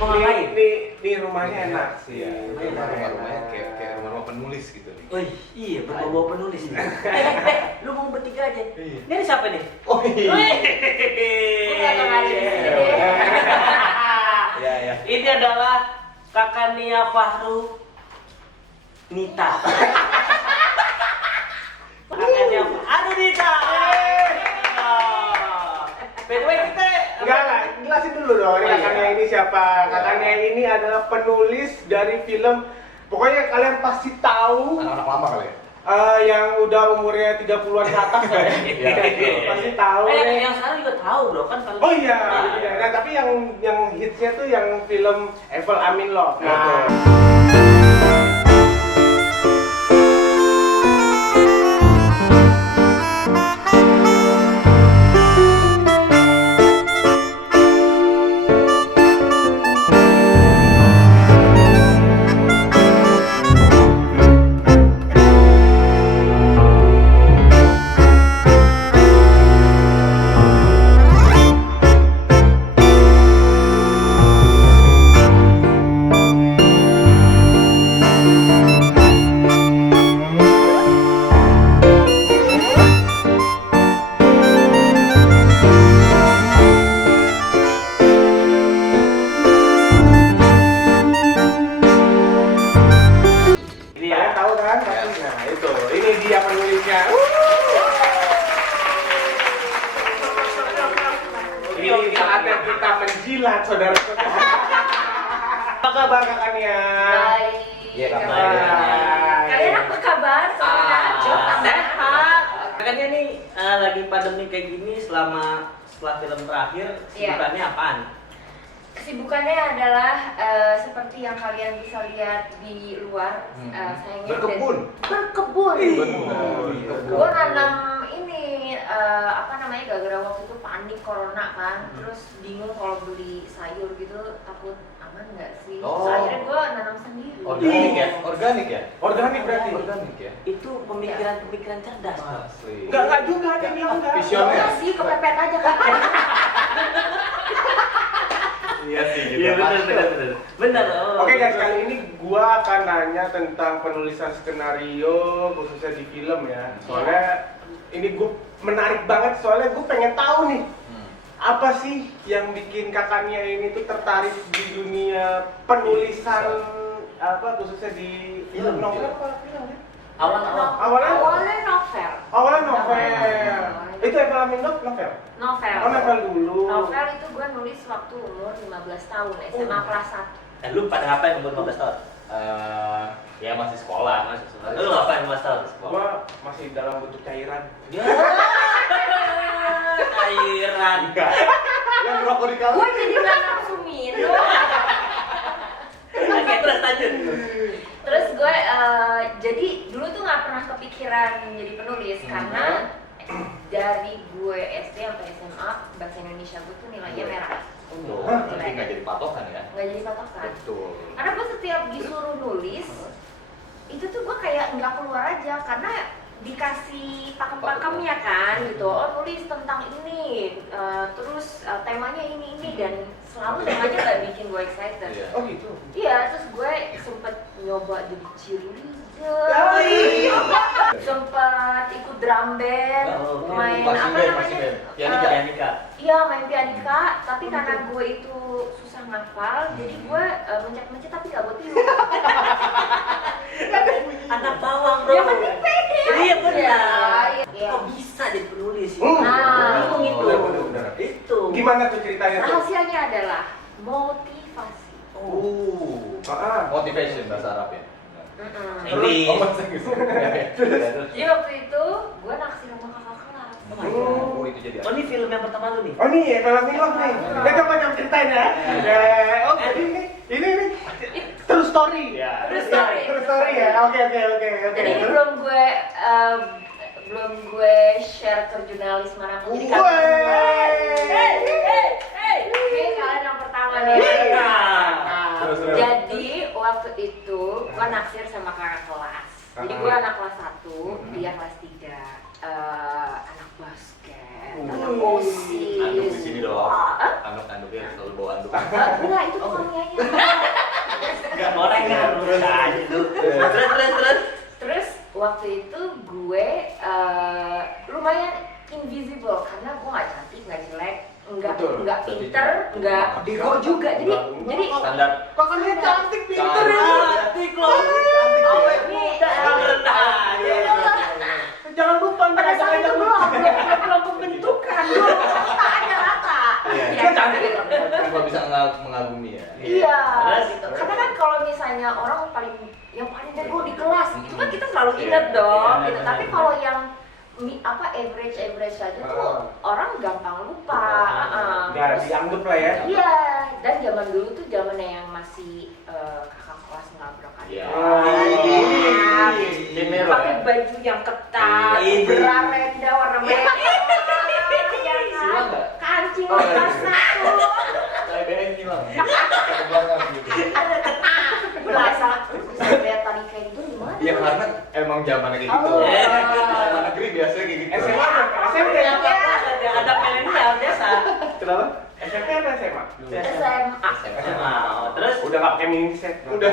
Mau ngapain? Nih rumahnya enak sih. Rumahnya kayak rumah penulis gitu nih. Wih, iya berbau penulis nih. Lu mau bertiga aja. Iya. Ini ada siapa nih? Oh iya. Iya. Ini adalah kakak Nia Fahru Nita. Kakaknya aduh Nita. By the way kita Enggak, jelasin dulu dong. Ini kakaknya ini siapa? Kakaknya ini adalah penulis dari film. Pokoknya kalian pasti tahu. Anak-anak lama kali ya? Yang udah umurnya 30-an ke atas lah ya. Pasti tahu. yang sekarang juga tahu bro kan kalau. Oh iya, nah tapi yang hitsnya tuh yang film Evel Amin Love. Nah, kalian tahu kan? Nah itu, ini dia penulisnya. Ini saatnya kita menjilat saudara-saudara. Apa kabar kakaknya? Baik. Iya, Baik. Kalian apa kabar? Sehat. Kakaknya nih lagi pandemi kayak gini setelah film terakhir kesibukannya apaan? Kesibukannya adalah seperti yang kalian bisa lihat di luar. Sayangnya Berkebun. Berkebun. Benar. Gue nanam ini apa namanya gara-gara waktu itu panik corona kan, terus bingung kalau beli sayur gitu takut aman nggak sih. Oh. Terus akhirnya gue nanam sendiri. Organik ya? Organik ya? Organik berarti. Organik ya? Itu pemikiran cerdas. Asli. Enggak juga, ini enggak. Visioner. Enggak sih, kepepet aja kan. Iya sih. Iya benar. Oh. Oke guys, kali ini gua akan nanya tentang penulisan skenario khususnya di film ya. Soalnya ini gua menarik banget soalnya gua pengen tahu nih apa sih yang bikin kakaknya ini tuh tertarik di dunia penulisan apa khususnya di film novel apa film ya? Awalnya novel. Awalnya novel. Itu Evel Amin Love novel. Novel. Oh novel dulu. Novel itu gue nulis waktu umur 15 tahun, SMA kelas 1. Lu pada ngapain umur 15 tahun? Ya masih sekolah. Lu ngapain 15 tahun? Gua masih dalam bentuk cairan. Ya. Cairan. Yang rokok di kamar. Gue jadi gak nafsu minum. Oke, terus lanjut. Terus gue jadi dulu tuh gak pernah kepikiran jadi penulis karena dari gue SD sampai SMA bahasa Indonesia gue tuh nilainya merah. Tapi nggak jadi patokan ya? Nggak jadi patokan. Betul. Karena gue setiap disuruh nulis itu tuh gue kayak nggak keluar aja karena dikasih pakem-pakemnya kan gitu. Oh nulis tentang ini, terus temanya ini dan selalu temanya nggak bikin gue excited. Iya. Oh gitu. Iya, terus gue sempet nyoba jadi cheerleader, sempet ikut drum band, main apa namanya? Pianika. Iya, main pianika, tapi karena gue itu susah ngafal, jadi gue mencet-mencet tapi gak gue tiru. Anak bawang bro. Yang penting pede. Iya benar. Iya. Kok bisa jadi penulis? Nah, itu. benar. Itu. Gimana tuh ceritanya tuh? Rahasianya adalah motivasi. Motivation bahasa Arab ya? Ini. Oh, bahasa Inggris. Jadi waktu itu gue naksir sama kakak kelas. Oh, itu jadi. Oh ini film yang pertama lu nih? Oh nih, Evel Amin Love nih. Coba ceritain ya. Oh jadi ini true story. Ya. True story. True story ya. Oke. Jadi ini belum gue share ke jurnalis manapun. Jadi Oke, kalian yang pertama nih. Terus. Jadi waktu itu gue naksir sama kakak kelas. Jadi gue anak kelas 1, dia kelas 3. Anak basket, anak Anduk di OSIS. sini doang. Hah? Anduk-anduknya selalu bawa anduk. Enggak, itu tukang nyanyi. Gak boleh kan aja tuh. Terus. Terus waktu itu gue lumayan invisible karena gue nggak cantik, nggak jelek, Betul. nggak pinter, nggak bego juga. Jadi Standar. Kakaknya cantik, pinter ya. Cantik loh. Awet muda emang rendah. Jangan lupa ntar pada saat itu ajak-ajak belum pembentukan, belum rata. Iya. Iya, cantik. Kalau bisa mengagumi ya. Iya, Terus? gitu. Karena kan kalau misalnya orang yang paling bego di kelas, itu kan kita selalu Iya, inget dong, iya, gitu. benar, Tapi benar. kalau yang average aja tuh orang gampang lupa. Nggak Terus, dianggap lah ya. iya, dan zaman dulu tuh zamannya yang masih kakak kelas ngelabrak aja. Iya. Iya, pakai baju yang ketat, Iya. bra renda warna merah, ya Silang kan? nggak? Kancing Oh, iya. kelas 1. Saya BN hilang. Ke belakang gitu. Biasa lihat tadi kayak gitu di mana? Iya karena emang zamannya kayak gitu. Oh. Zaman negeri biasanya kayak gitu. SMA apa? SMP ya? Ada milenial biasa. Kenapa? SMP apa SMA? SMA. SMA. Terus Udah nggak pakai mini set. Udah.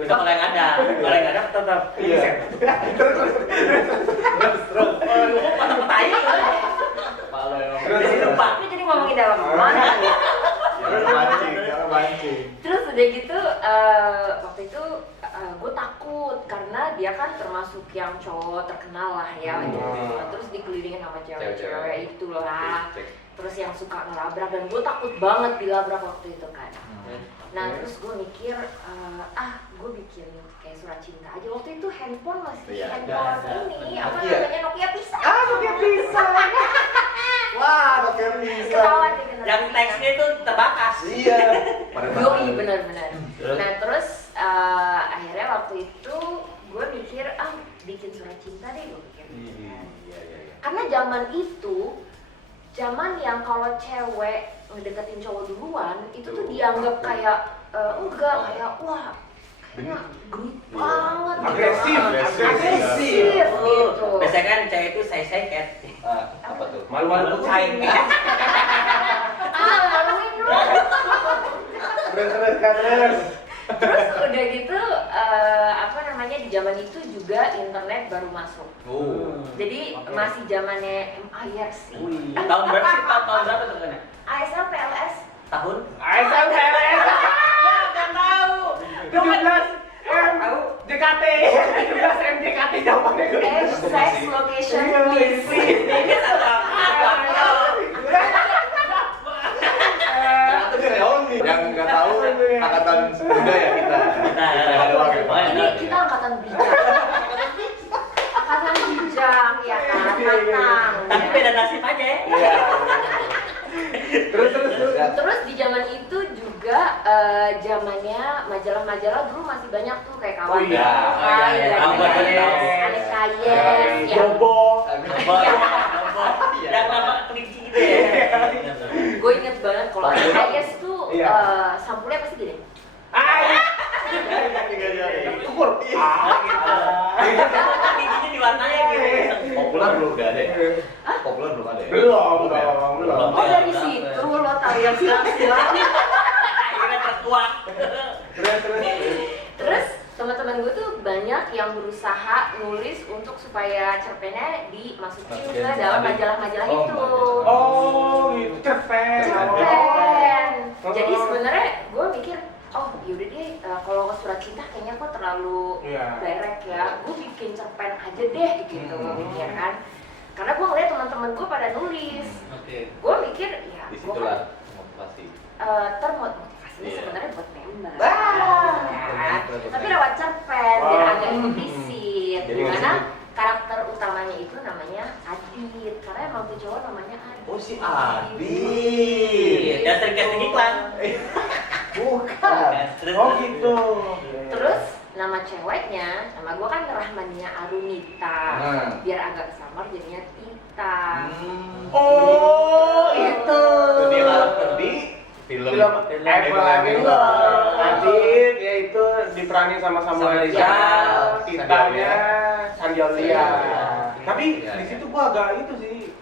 udah kalau yang ada, tetap Iya. terus. Pas bertanya Malu emang. Terus, lupa. Ini jadi ngomongin dalam mana nih? Jangan mancing. Terus udah gitu waktu itu gue takut karena dia kan termasuk yang cowok terkenal lah ya. Terus dikelilingin sama cewek-cewek itulah. Terus yang suka ngelabrak dan gue takut banget dilabrak waktu itu kan. Nah terus gue mikir gue bikin kayak surat cinta aja. Waktu itu handphone masih Iya, handphone ada. ini apa Nokia. namanya Nokia pisang. Nokia pisang. Wah, pakai bisa. Ketahuan deh bener. Yang teksnya itu terbakas. Iya. Yoi benar-benar. Nah terus akhirnya waktu itu gue mikir bikin surat cinta deh gue pikir. Iya. Karena zaman itu zaman yang kalau cewek ngedeketin cowok duluan itu tuh dianggap kayak enggak kayak wah kayaknya genit banget Agresif, gitu. agresif. Gitu. Biasanya kan cewek itu say cat. Apa tuh? Malu-malu kucing. Maluin lu. Terus. Terus udah gitu di zaman itu juga internet baru masuk. Jadi masih zamannya MIRC. Tahun berapa sih? Tahun berapa tuh kan? ASL PLS. Tahun? ASL PLS. Ya, nggak tahu. 17 M JKT. 17 M JKT jawabannya. Age, sex, location, please. Ini satu apa? Itu di reuni. Yang nggak tahu angkatan muda ya kita. Kita doang ya. Ini kita angkatan bijak. Angkatan bijak ya kan, matang. Tapi beda nasib aja ya. Iya. Terus di zaman itu juga zamannya majalah-majalah dulu masih banyak tuh kayak kawan. Oh iya. Aneka Yes, yang Bobo. Yang nama kelinci gitu ya. gue inget banget kalau Aneka Yes tuh Iya. sampulnya pasti gini. Ukur. Kelinci diwarnanya gitu. Populer belum udah ada ya? Populer belum ada ya? Belum dong, belum. Oh dari situ lo tahu yang silang-silang. Akhirnya terkuak. Terus. Terus teman-teman gue tuh banyak yang berusaha nulis untuk supaya cerpennya dimasukin ke dalam majalah-majalah Oh, itu. Oh, gitu. Cerpen. Cerpen. Oh. Jadi sebenarnya gue mikir, oh yaudah deh, kalau ke surat cinta kayaknya kok terlalu Iya. direct ya. Gue bikin cerpen aja deh gitu, gue mikir kan. Karena gue ngeliat teman-teman gue pada nulis. Oke. Gue mikir ya, gue kan Disitulah motivasi. termotivasinya Iya. sebenarnya buat nembak. Wah. Kan? Tapi lewat cerpen biar Wah. agak implisit. Jadi Dimana maksudnya- karakter utamanya itu namanya Adit. Karena emang tuh cowok namanya Adit. Oh si Adit. Dan sering casting iklan. Bukan. Oh, gitu. Terus nama ceweknya, nama gue kan Rahmania Arunita. Biar agak samar jadinya Tita. Oh, itu. Itu dia karakter di film. Film Adit, ya itu di diperanin sama Samuel Samuel Rizal, Rizal, Titanya Sandy Aulia. Iya. Tapi Iya, di iya. situ gua agak itu sih,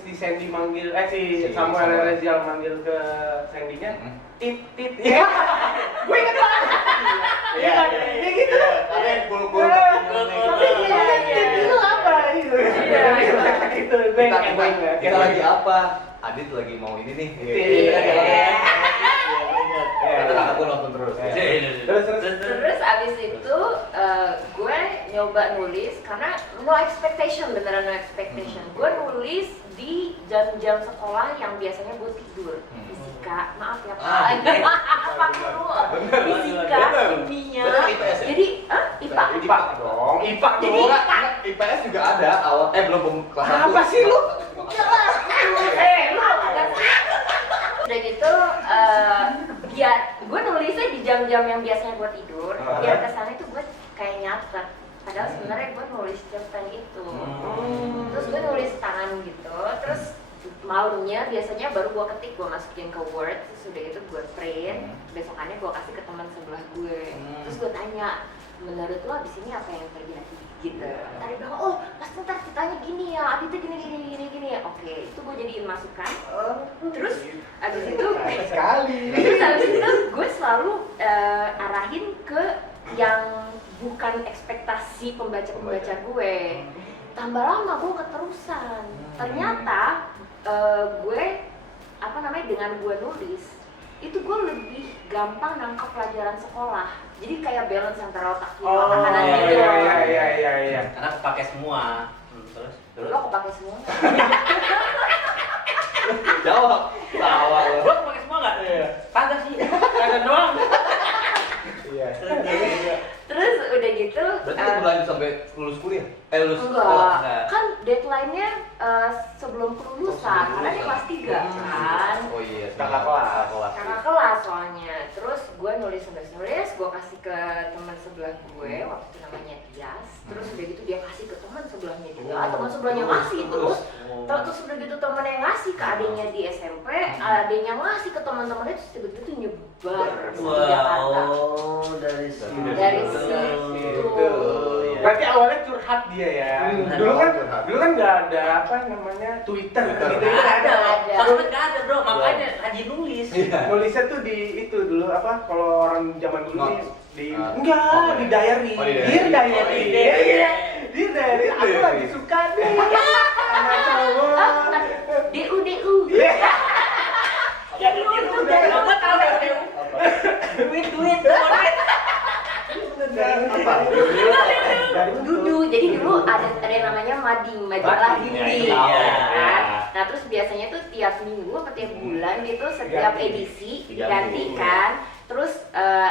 si Sandy manggil, si Samuel Samuel. Rizal manggil ke Sandy-nya, Hmm. tit. Iya. Gue inget banget. Iya, Iya gitu. Ada yang gol-gol. Tapi tit itu apa gitu. Iya. Itu gue inget. Kita lagi apa? Adit lagi mau ini nih. Iya. Itu kakak gue nonton terus. Terus abis itu gue nyoba nulis karena no expectation, beneran no expectation. Gue nulis di jam-jam sekolah yang biasanya gue tidur. Fisika, maaf ya Pak. Apa dulu? Fisika, kimia. Bener IPS ya? Jadi, IPA. IPA dong. IPA Jadi, dong. IPS juga ada awal belum kelas 1. Apa sih lu? Lu agak udah gitu, biar gue nulisnya di jam-jam yang biasanya gue tidur, biar kesana itu gue kayak nyatet. Padahal sebenarnya gue nulis cerpen itu. Terus gue nulis tangan gitu, terus malamnya biasanya baru gue ketik, gue masukin ke Word, terus udah gitu gue print, besokannya gue kasih ke teman sebelah gue. Terus gue tanya, menurut lo abis ini apa yang terjadi gitu. Tadi bilang, oh pasti ntar ceritanya gini ya, Adit tuh gini ya. Oke, itu gue jadiin masukan. Terus abis itu terus abis itu gue selalu arahin ke yang bukan ekspektasi pembaca gue. Tambah lama gue keterusan. Ternyata gue dengan gue nulis itu gue lebih gampang nangkep pelajaran sekolah. Jadi kayak balance antara otak kiri otak kanan gitu. Iya. Karena kepake semua. Terus Lo kepake semua? Jawab. Tawa lo. Gua kepake semua enggak? Kagak sih. Kagak doang. Iya. Terus udah gitu. Berarti itu berlanjut sampai lulus kuliah? Lulus Enggak, enggak. kan deadline-nya sebelum kelulusan, karena dia kelas 3 kan. Oh iya, Kakak kelas. Kakak kelas soalnya. Terus gue nulis, gue kasih ke teman sebelah gue, waktu itu namanya Tias. Terus udah gitu dia kasih ke teman sebelahnya juga, teman sebelahnya ngasih terus. Terus udah gitu teman yang ngasih ke adiknya di SMP, adiknya ngasih ke teman-temannya, terus tiba-tiba tuh nyebar di Jakarta. Dari situ. Dari situ. Berarti awalnya curhat dia ya. Dulu kan curhat. nggak ada apa namanya Twitter gitu Nggak nggak ada, ada. sosmed nggak ada bro, makanya rajin nulis. Nulisnya tuh di itu dulu apa kalau orang zaman dulu nih Notes. di Oh, di diary. Oh, di diary. Dear diary. Oh, di diary. Iya. Dear diary. Aku lagi suka nih sama cowok. DU. Iya. Ya itu dari apa tahu dari duit. Apa? Dari Dudu, jadi dulu ada yang namanya majalah Mading, dinding, iya. kan? Nah terus biasanya tuh tiap minggu atau tiap bulan gitu setiap Diganti. edisi Diganti. diganti kan. Terus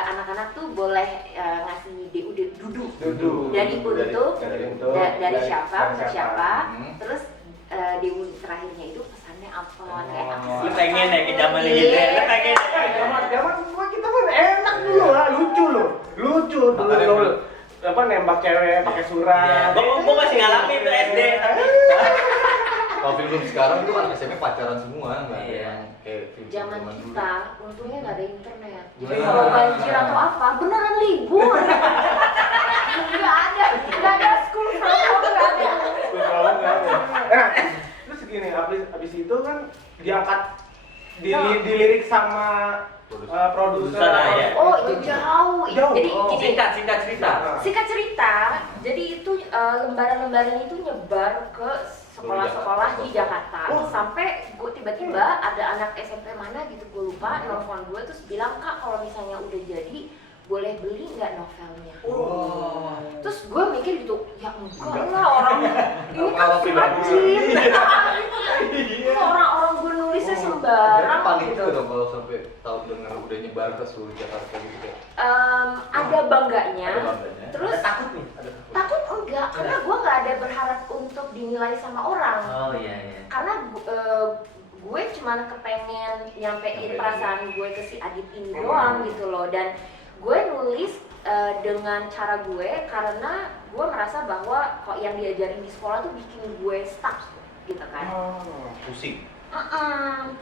anak-anak tuh boleh ngasih dudu Dudu. dari untuk dari siapa dari untuk siapa. Hmm. Terus DU terakhirnya itu pesannya apa kayak apa Lu sih? pengen ya ke zaman gitu ya? Lu pengen Zaman gua kita kan enak dulu lah, lucu dulu apa nembak cewek pakai surat. Gua masih ngalamin tuh SD tapi Kalau film sekarang itu kan SMP pacaran semua, nggak ada Iya. yang kayak film Zaman dulu. kita untungnya nggak ada internet. Jadi Gimana? kalau banjir atau apa beneran libur. nggak ada school from home, nggak ada. Nah, terus gini, abis itu kan diangkat dilirik sama produser. Produser, ya. Oh itu jauh. Jauh. Jadi Oh. gini, singkat cerita. singkat cerita, jadi itu lembaran-lembaran itu nyebar ke sekolah-sekolah di Jakarta. Oh. Sampai gue tiba-tiba ada anak SMP mana gitu gue lupa nelfon gue terus bilang, "Kak, kalau misalnya udah jadi boleh beli nggak novelnya?" Oh. Terus gue mikir gitu, ya enggak lah, orang ini kan Orang pribadi. rajin. Orang-orang gue nulisnya sembarang Panik gitu. juga dong kalau sampai tahu dengar udah nyebar ke seluruh Jakarta gitu kayak. Ada bangganya. Ada bangganya. Terus Takut nih. takut enggak, karena gue nggak ada berharap untuk dinilai sama orang. Oh iya. Karena gue cuma kepengen nyampein perasaan gue ke si Adit ini doang gitu loh. Dan gue nulis dengan cara gue karena gue merasa bahwa kok yang diajarin di sekolah tuh bikin gue stuck gitu kan. Pusing.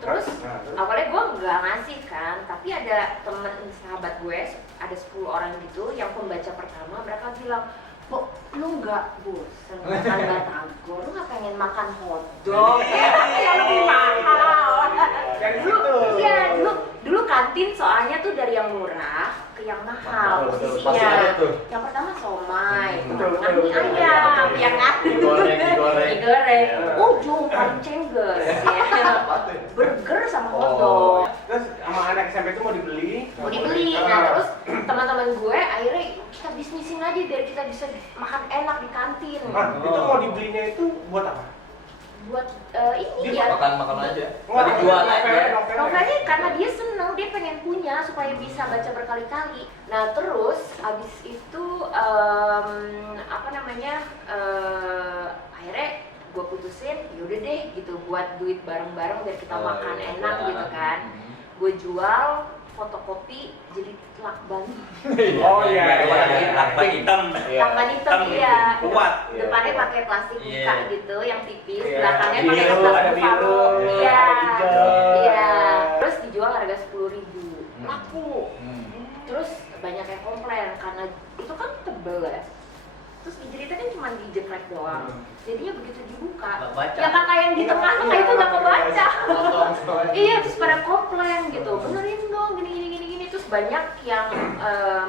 Terus awalnya gue nggak ngasih kan, tapi ada temen sahabat gue, ada 10 orang gitu yang pembaca pertama, mereka bilang, "Kok lu nggak bosan makan batagor? Lu nggak pengen makan hotdog yang lebih mahal?" Dari Dulu, situ. iya dulu kantin soalnya tuh dari yang murah ke yang mahal Betul, posisinya. pasti ada tuh. Yang pertama somai, Betul, tengah betul, mie betul. ayam, yang ngatur, Digoreng. digoreng, Iya. ujung paling cengges, ya. Apa tuh? Burger sama Oh. hotdog. Terus sama anak SMP itu mau dibeli. Mau dibeli, nah terus teman-teman gue akhirnya kita bisnisin aja biar kita bisa makan enak di kantin. Ah, itu mau dibelinya itu buat apa? Buat ini Dia ya. Makan aja. Tadi jual aja. Novelnya karena dia seneng, dia pengen punya supaya bisa baca berkali-kali. Nah terus abis itu apa namanya akhirnya gue putusin yaudah deh gitu buat duit bareng-bareng biar kita makan iya, enak buat gitu anak. kan. Gue jual fotokopi jadi lakban. Oh iya, Lakban hitam. Lakban hitam Hitam iya. gitu, kuat. Depannya Iya. pakai plastik Iya. buka gitu yang tipis, Iya, belakangnya pakai biru, kertas ada buffalo. biru, Iya. ada hijau. Iya. Terus dijual harga 10.000. Laku. Hmm. Terus banyak yang komplain karena itu kan tebel ya. Terus dicerita kan cuma dijeprek doang. Jadinya begitu dibuka, Nggak baca. ya kata yang di tengah-tengah itu nggak kebaca. Iya, terus pada komplain gitu. Benerin dong gini. Terus banyak yang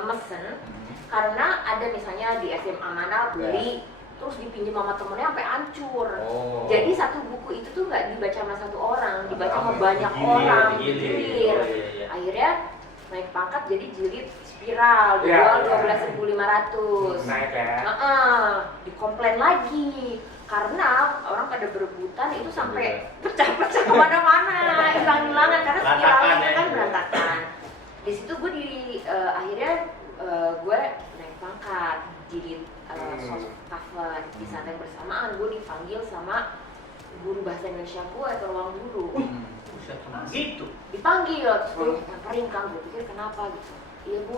mesen karena ada misalnya di SMA mana beli terus dipinjam sama temennya sampai hancur. Oh. Jadi satu buku itu tuh nggak dibaca sama satu orang, dibaca sama Rame. banyak Digilir, orang, digilir. digilir. Oh, iya. Akhirnya naik pangkat jadi jilid spiral, Iya, dijual iya. 12.500. Naik ya. Dikomplain lagi karena orang pada berebutan itu sampai pecah-pecah kemana-mana, hilang-hilangan karena spiral Berantakan itu ya. kan berantakan. Di situ gue akhirnya gue naik pangkat jadi soft cover. Di saat yang bersamaan gue dipanggil sama guru bahasa Indonesia gue ke ruang guru. Buset, emang gitu. Dipanggil terus gue nyamperin kan, gue pikir kenapa gitu. Iya bu,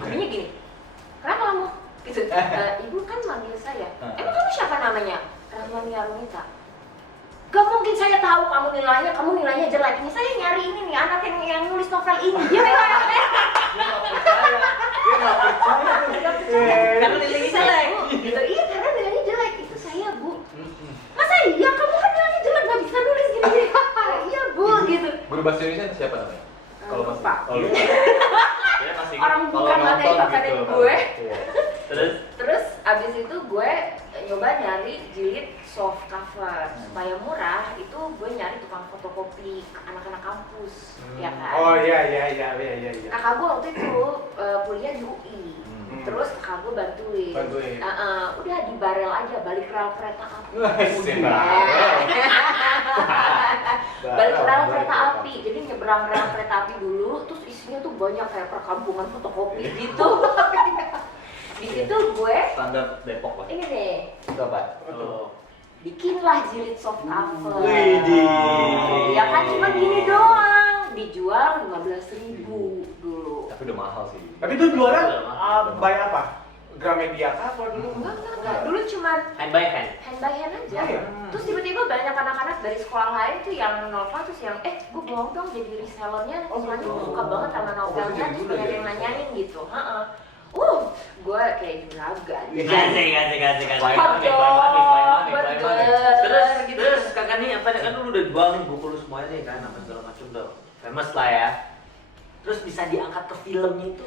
gurunya gini, kenapa kamu? Gitu. Ibu kan manggil saya. Emang kamu siapa namanya? Rahmani Arunita. Gak mungkin saya tahu kamu nilainya jelek. Ini saya nyari ini nih anak yang nulis novel ini. Dia nggak percaya. Karena nilainya jelek. Gitu. Iya karena nilainya jelek. Itu saya bu. Masa iya kamu kan nilainya jelek nggak bisa nulis gini. Iya bu gitu. Guru bahasa Indonesia siapa namanya? Kalau masih Lupa. Dia masih Orang kalau bukan materi nonton favorit gitu. gue. Iya. Terus abis itu gue nyoba nyari jilid soft cover supaya murah. Itu gue nyari tukang fotokopi anak-anak kampus, ya kan? Oh iya. Kakak gue waktu itu kuliah di UI. Terus kakak gue bantuin. Udah di barel aja, balik rel kereta api. Balik rel kereta api, jadi nyebrang rel kereta api dulu, terus isinya tuh banyak kayak perkampungan fotokopi gitu. Di situ gue Standar Depok lah. ini deh, Itu apa? Oh. bikinlah jilid soft cover. Widih. Ya kan cuma gini doang, dijual 15.000 dulu. Tapi udah mahal sih. Tapi itu jualan bayar apa? Gramedia kah apa dulu? Enggak. Dulu cuma Hand by hand. hand by hand aja. Oh, iya. Terus tiba-tiba banyak anak-anak dari sekolah lain tuh yang novel terus yang gue mau dong jadi resellernya, soalnya gue suka banget sama novelnya, terus banyak yang nanyain gitu. Gue kayak juragan. Gasik. Terus kakak nih apa kan lu udah jual nih buku lu semuanya nih kan apa segala macam udah famous lah ya. Terus bisa diangkat ke filmnya itu.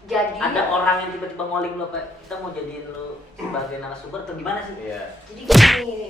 Jadi Ada orang yang tiba-tiba ngoling lu kayak kita mau jadiin lu sebagai narasumber atau gimana sih? Iya. jadi gini